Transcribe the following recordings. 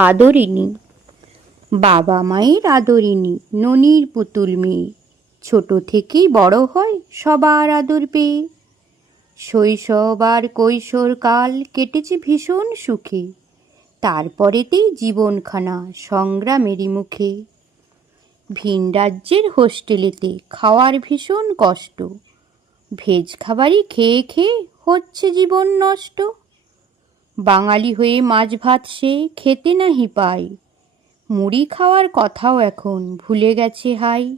আদরিনী বাবা মায়ের আদরিনী ননির পুতুল মেয়ে। ছোট থেকেই বড় হয় সবার আদর পেয়ে। শৈশব আর কৈশোর কাল কেটেছে ভীষণ সুখে। তারপরেতেই জীবনখানা সংগ্রামেরই মুখে। ভিন রাজ্যের হোস্টেলেতে খাওয়ার ভীষণ কষ্ট। ভেজ খাবারই খেয়ে খেয়ে হচ্ছে জীবন নষ্ট। বাঙালি হয়ে মাছ ভাত সে খেতে নাহি পায়। মুড়ি খাওয়ার কথাও এখন ভুলে গেছে হাই।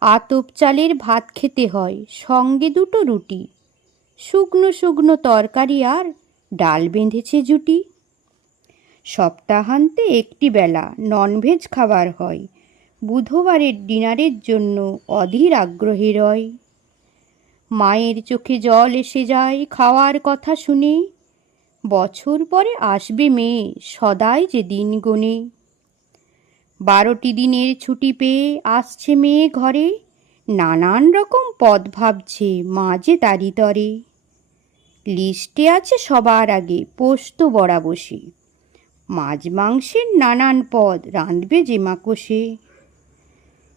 আতপ চালের ভাত খেতে হয় সঙ্গে দুটো রুটি। শুকনো শুকনো তরকারি আর ডাল বেঁধেছে জুটি। সপ্তাহান্তে একটি বেলা ননভেজ খাবার হয়। বুধবারের ডিনারের জন্য অধীর আগ্রহে রয়। মায়ের চোখে জল এসে যায় খাওয়ার কথা শুনে। বছর পরে আসবে মেয়ে, সদাই যে দিন গোনে বারোটি দিনের ছুটি পেয়ে আসছে মেয়ে ঘরে, নানান রকম পদ ভাবছে মা যে তারি তরে লিস্টে আছে সবার আগে পোস্ত বড়া বসে মাছ মাংসের নানান পদ রাঁধবে যে মা কষে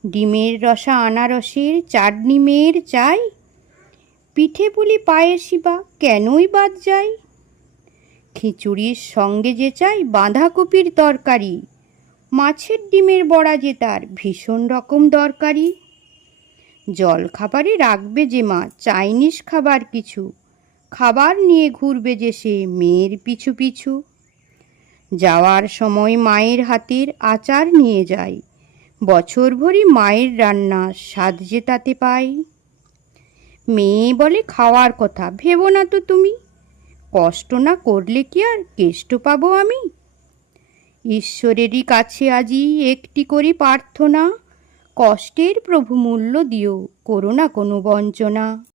ডিমের রসা আনারসের চাটনি মেয়ের চাই। পিঠে পুলি পায়েসই বা কেনই বাদ যায়? খিচুড়ির সঙ্গে যে চাই বাঁধাকপির তরকারি, মাছের ডিমের বড়া যে তার ভীষণ রকম দরকারি। জল খাবারে রাখবে যে মা চাইনিজ খাবার কিছু, খাবার নিয়ে ঘুরবে যে সে মেয়ের পিছু পিছু। যাওয়ার সময় মায়ের হাতের আচার নিয়ে যায় বছর ভরি মায়ের রান্না স্বাদ যে তাতে পাই। মেয়ে বলে খাওয়ার কথা, ভেবো না তো তুমি। কষ্ট না করলে কি আর কেষ্ট পাবো আমি? ঈশ্বরেরই কাছে আজই একটি করি প্রার্থনা। কষ্টের প্রভু মূল্য দিও, করো না কোনো বঞ্চনা।